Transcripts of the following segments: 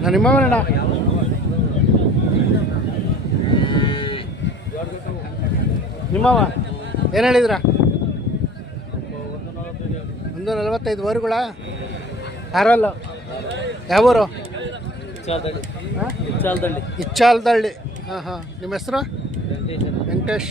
ನಾನು ನಿಮ್ಮವನಣ್ಣ ನಿಮ್ಮವ ಏನು ಹೇಳಿದ್ರ? ಒಂದು ನಲವತ್ತೈದು ವರುಗಳ? ಯಾರಲ್ಲ? ಯಾವೂರು? ಇಚ್ಚಾಲ್ದಳ್ಳಿ. ಇಚ್ಚಾಲ್ದಳ್ಳಿ. ಹಾಂ ಹಾಂ. ನಿಮ್ಮ ಹೆಸರು? ವೆಂಕಟೇಶ್.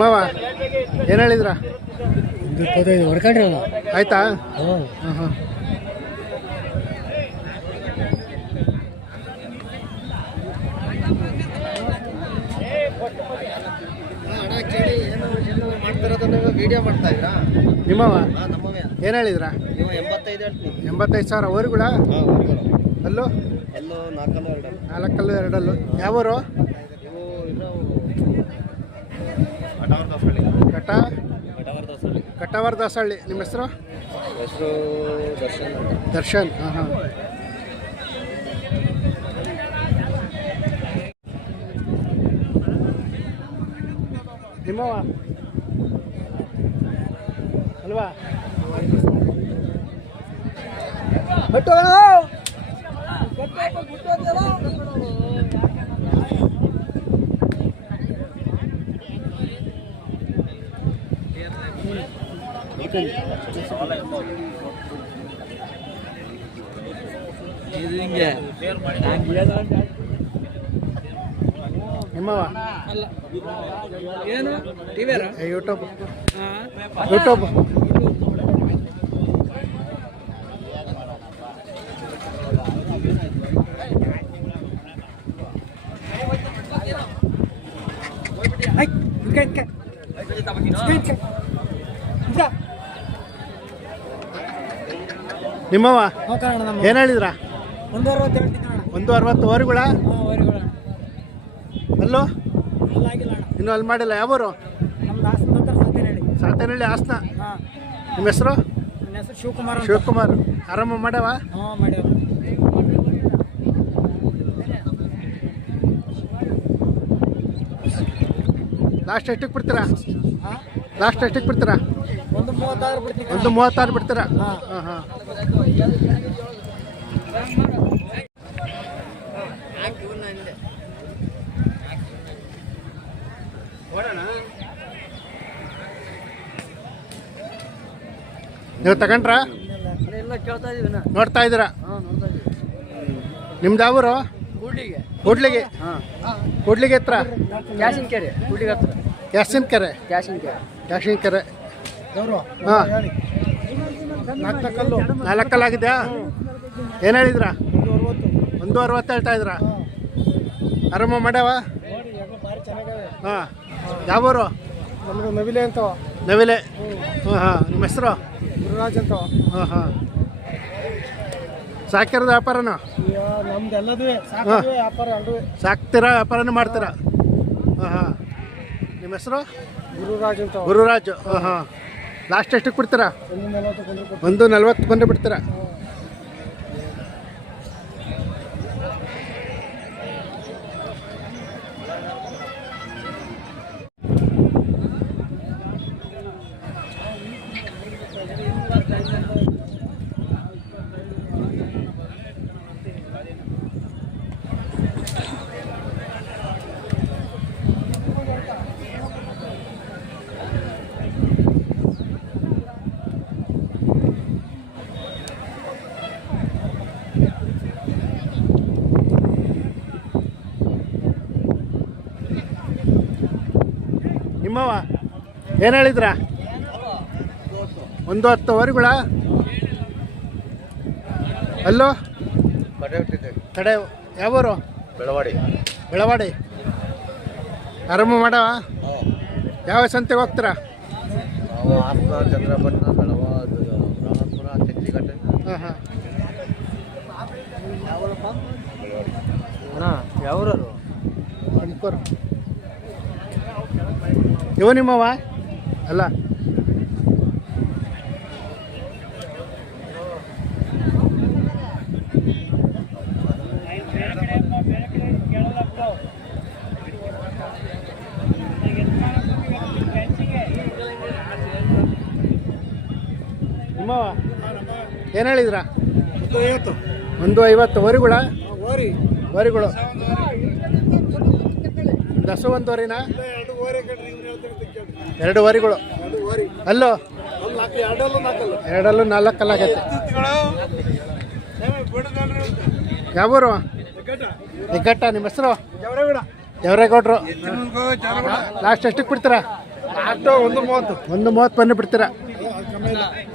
ನಿಮ್ಮವ ಏನು ಹೇಳಿದ್ರ? ಇಪ್ಪತ್ತೈದು ಹೊಡ್ಕೊಂಡ್ರಿ ಆಯ್ತಾ? ಹ್ಞೂ ಹಾಂ ಹಾಂ ವಿಡಿಯೋ ಮಾಡ್ತಾ ಇದ್ರಾ ನಿಮ್ಮವ ಏನು ಹೇಳಿದ್ರ? ಇವ ಎಂಬತ್ತೈದು ಹೇಳ್ತೀನಿ ಎಂಬತ್ತೈದು ಸಾವಿರ ಊರುಗಳ ಅಲ್ಲೂ? ಎಲ್ಲೋ ನಾಲ್ಕಲ್ಲೋ ಎರಡಲ್ಲ. ನಾಲ್ಕಲ್ಲು ಎರಡಲ್ಲು. ಯಾವೂರು ಇವು ಇರೋ ಅಟಾವರ್ ದಾಸಹಳ್ಳಿ ಕಟ? ಅಟಾವರ್ ದಾಸಹಳ್ಳಿ ಕಟ್ಟವರ ದಾಸಹಳ್ಳಿ ನಿಮ್ಮ ಹೆಸರು? ಹೆಸರು ದರ್ಶನ್. ದರ್ಶನ್. ಹಾಂ ಹಾಂ. ನಿಮ್ಮವ ಅಲ್ವಾ? ಬಟ್ಟು ಇದು ಹಿಂಗೆ ನಿಮ್ಮವ ಅಲ್ಲ ಏನು ಟಿವಿಯರ ಏ, ಯೂಟ್ಯೂಬ್ ಯೂಟ್ಯೂಬ್ ನಿಮ್ಮವ ಏನು ಹೇಳಿದ್ರ ಒಂದು ಅರವತ್ತು ಹೇಳ್ತೀನಿ ಅಣ್ಣ ಒಂದು ಅರವತ್ತು ಹೇಳಿದ್ರ? ಒಂದು ಅರವತ್ತು ಓರಿಗಳ ಅಲ್ಲೋ? ಇನ್ನೂ ಅಲ್ಲಿ ಮಾಡಿಲ್ಲ ಯಾವೂರು? ಸಾತನಹಳ್ಳಿ. ಹಾಸನ? ನಿಮ್ಮ ಹೆಸರು? ಶಿವಕುಮಾರ್ ಶಿವಕುಮಾರ್. ಆರಾಮ ಮಾಡ್ಯಾವ? ಲಾಸ್ಟ್ ಎಷ್ಟಕ್ಕೆ ಬಿಡ್ತೀರಾ? ಹಾಂ? ಲಾಸ್ಟ್ ಎಷ್ಟಕ್ಕೆ ಬಿಡ್ತೀರಾ? ಒಂದು ಮೂವತ್ತಾರು ಬಿಡ್ತೀರಾ? ಹಾಂ. ಹಾಂ ನೀವು ತಗೊಂಡ್ರಾ? ನೋಡ್ತಾ ಇದ್ದೀರಾ ನಿಮ್ದು ಯಾವೂರು? ಕೂಡ್ಲಿಗೆ. ಕೂಡ್ಲಿಗೆ ಹತ್ರ? ಕ್ಯಾಶಿನ ಕೆರೆ ಕೂಡ್ಲಿಗೆ ಹತ್ರ. ಕ್ಯಾಶಿನ ಕೆರೆ? ಕ್ಯಾಶಿನ ಕೆರೆ. ಕ್ಯಾಶಿನ ಕೆರೆ. ಹಾಂ. ನಾಲ್ಕಲ್ಲಾಗಿದೆಯಾ? ಏನು ಹೇಳಿದ್ರ? ಒಂದು ಅರವತ್ತು ಹೇಳ್ತಾ ಇದ್ರ? ಆರಾಮ ಮಾಡ್ಯಾವ? ಹಾಂ. ಯಾವೂರು? ನಮ್ದು ನವಿಲೆ ಅಂತ. ನವಿಲೆ. ಹಾಂ ಹಾಂ. ನಿಮ್ಮ ಹೆಸರು? ಗುರುರಾಜ್ ಅಂತ. ಹಾಂ ಹಾಂ. ಸಾಕಿರೋದು ವ್ಯಾಪಾರನ? ನಮ್ದು. ವ್ಯಾಪಾರ ಸಾಕ್ತೀರಾ ವ್ಯಾಪಾರನೂ ಮಾಡ್ತೀರಾ? ಹಾಂ ಹಾಂ. ನಿಮ್ಮ ಹೆಸರು? ಗುರುರಾಜ್ ಅಂತ. ಗುರುರಾಜ್. ಹಾಂ ಹಾಂ. ಲಾಸ್ಟ್ ಎಷ್ಟಕ್ಕೆ ಬಿಡ್ತೀರಾ? ಒಂದು ನಲ್ವತ್ತು ಬಂದ್ರೆ ಬಿಡ್ತೀರಾ? ನಿಮ್ಮವ ಏನು ಹೇಳಿದ್ರ? ಒಂದು ಹತ್ತು ವರಿಗಳ ಅಲ್ಲೋ? ಕಡೆ ಯಾವೂರು? ಬೆಳವಾಡಿ. ಬೆಳವಾಡಿ. ಆರಂಭ ಮಾಡವ? ಯಾವ ಸಂತೆಗೆ ಹೋಗ್ತೀರಾ? ಹಾಂ ಹಾಂ. ಇವ ನಿಮ್ಮವ ಅಲ್ಲ. ನಿಮ್ಮವ ಏನು ಹೇಳಿದ್ರ? ಐವತ್ತು. ಒಂದು ಐವತ್ತು. ವರಿಗಳ? ವರಿಗಳು. ದಸ ಒಂದುವರಿನಾ ಎರಡು ವರಿಗಳು ಅಲ್ಲೋ? ಎರಡಲ್ಲೂ ನಾಲ್ಕು ಕಲ್ಲಾಗೈತೆ ಯಾವೂರು? ನಿಗ್ಗಟ್ಟ ನಿಮ್ಮ ಹೆಸರು? ದೇವರೇಗೌಡರು ಲಾಸ್ಟ್ ಎಷ್ಟಕ್ಕೆ ಬಿಡ್ತೀರಾ? ಒಂದು ಮೂವತ್ತು. ಒಂದು ಮೂವತ್ತು ಬನ್ನಿ ಬಿಡ್ತೀರಾ?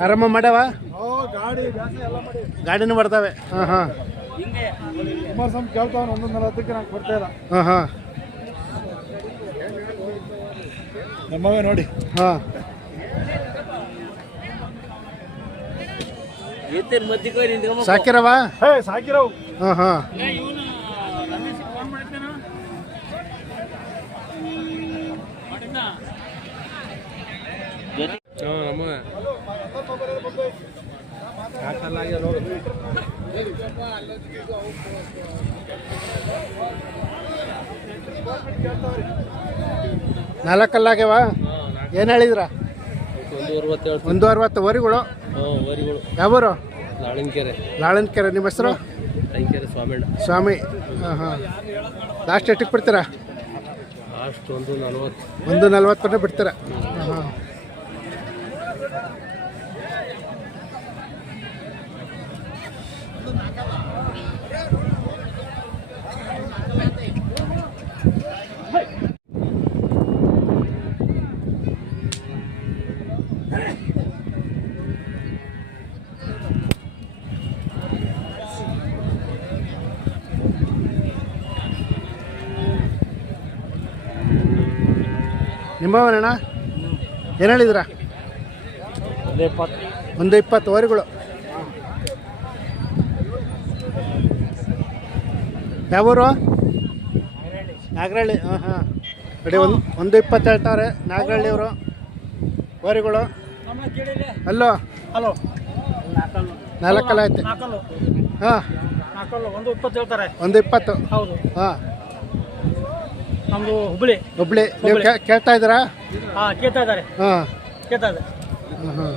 ಆರಾಮ ಮಾಡ್ಯಾವ? ಗಾಡಿನೂ ಬರ್ತವೆ ಹಾಂ ಹಾಂ. ಹಾಂ ಹಾಂ. ನಮ್ಮವೇ ನೋಡಿ. ಹಾಂ. ಸಾಕಿರವ ಹೇ ಸಾಕಿರವು ಹಾಂ ಕಲ್ಲಾಗ್ಯವ ಏನು ಹೇಳಿದ್ರ? ಒಂದು ಅರವತ್ತು ವರಿಗಳು ಯಾವೂರು? ಲಾಳಂಕೆರೆ ಲಾಳನ್ಕೆರೆ. ನಿಮ್ಮ ಹೆಸರು? ಸ್ವಾಮಿ ಹಾಂ ಹಾಂ. ಲಾಸ್ಟ್ ಎಷ್ಟಕ್ಕೆ ಬಿಡ್ತೀರಾ? ಒಂದು ನಲ್ವತ್ತು. ಒಂದು ನಲ್ವತ್ತನ್ನು ಬಿಡ್ತೀರಾ? ನಿಮ್ಮವನಣ್ಣ ಏನು ಹೇಳಿದ್ರ? ಒಂದು ಇಪ್ಪತ್ತು ವರಿಗಳು. ಯಾವೂರು? ನಾಗರಹಳ್ಳಿ. ಹಾಂ ಹಾಂ. ಅಡಿ ಒಂದು ಒಂದು ಇಪ್ಪತ್ತು ಹೇಳ್ತಾರೆ ನಾಗರಹಳ್ಳಿ ಅವರು ವರಿಗಳು. ಅಲ್ಲೋ? ಹಲೋ. ನಾಲ್ಕಲ್ಲ ಐತೆ ಹಾಂ. ಒಂದು ಇಪ್ಪತ್ತು ಹೇಳ್ತಾರೆ. ಒಂದು ಇಪ್ಪತ್ತು. ಹೌದು. ಹಾಂ. ನಮ್ಮದು ಹುಬ್ಳಿ. ಹುಬ್ಳಿ. ನೀವು ಕೇ- ಕೇಳ್ತಾ ಇದ್ದೀರಾ? ಹಾಂ ಕೇಳ್ತಾ ಇದ್ದಾರೆ. ಹಾಂ. ಕೇಳ್ತಾ ಇದ್ದಾರೆ ಹಾಂ ಹಾಂ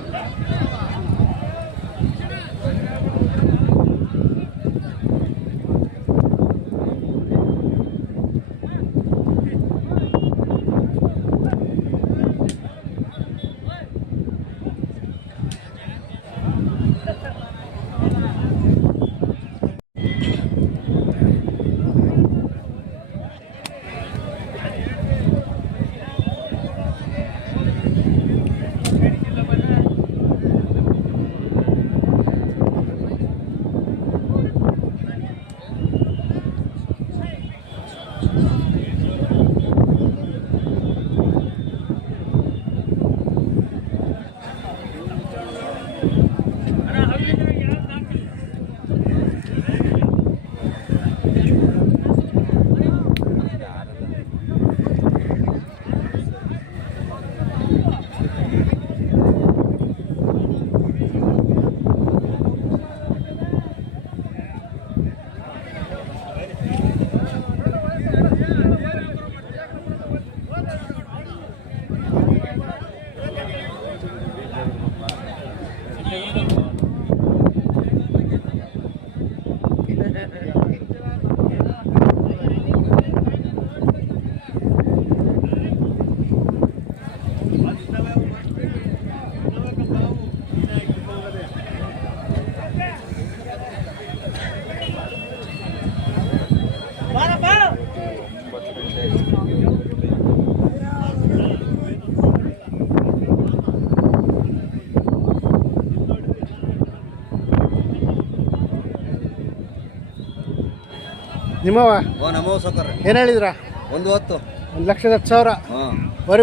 ನಿಮ್ಮವ ಓ ನಮೋ ಸಕರ್ ಏನು ಹೇಳಿದ್ರಾ? ಒಂದು ಹೊತ್ತು. ಒಂದು ಲಕ್ಷದ ಹತ್ತು ಸಾವಿರ. ಹಾಂ.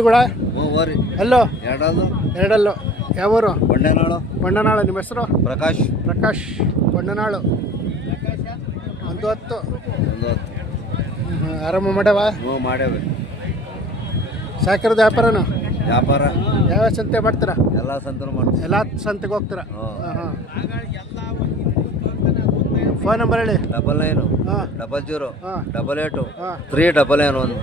ಕೂಡ? ಹ್ಞೂ ಓರಿ ಅಲ್ಲೋ? ಎರಡಲ್ಲು? ಎರಡಲ್ಲು. ಯಾವೂರು ಬಂಡೆನಾಳು. ಬಣ್ಣನಾಳು ನಿಮ್ಮ ಹೆಸರು? ಪ್ರಕಾಶ್. ಪ್ರಕಾಶ್. ಬಣ್ಣನಾಳು ಒಂದು ಹತ್ತು. ಒಂದು ಹೊತ್ತು. ಆರಾಮ ಮಾಡ್ಯಾವ? ಹ್ಞೂ ಮಾಡ್ಯಾವೆ ಸಾಕಿರೋದು ವ್ಯಾಪಾರನು? ವ್ಯಾಪಾರ. ಯಾವ ಸಂತೆ ಮಾಡ್ತೀರಾ? ಎಲ್ಲ ಸಂತೆ ಮಾಡ್ತೀರಾ ಎಲ್ಲ ಸಂತೆಗೆ ಹೋಗ್ತೀರಾ? ಹ್ಮ್. ಹಾಂ ಫೋನ್ ನಂಬರ್ ಹೇಳಿ. ಡಬಲ್ ನೈನು ಹಾಂ. ಡಬಲ್ ಜೀರೋ ಹಾಂ. ಡಬಲ್ ಏಟು ಹಾಂ. ತ್ರೀ ಡಬಲ್ ನೈನ್ ಒಂದು.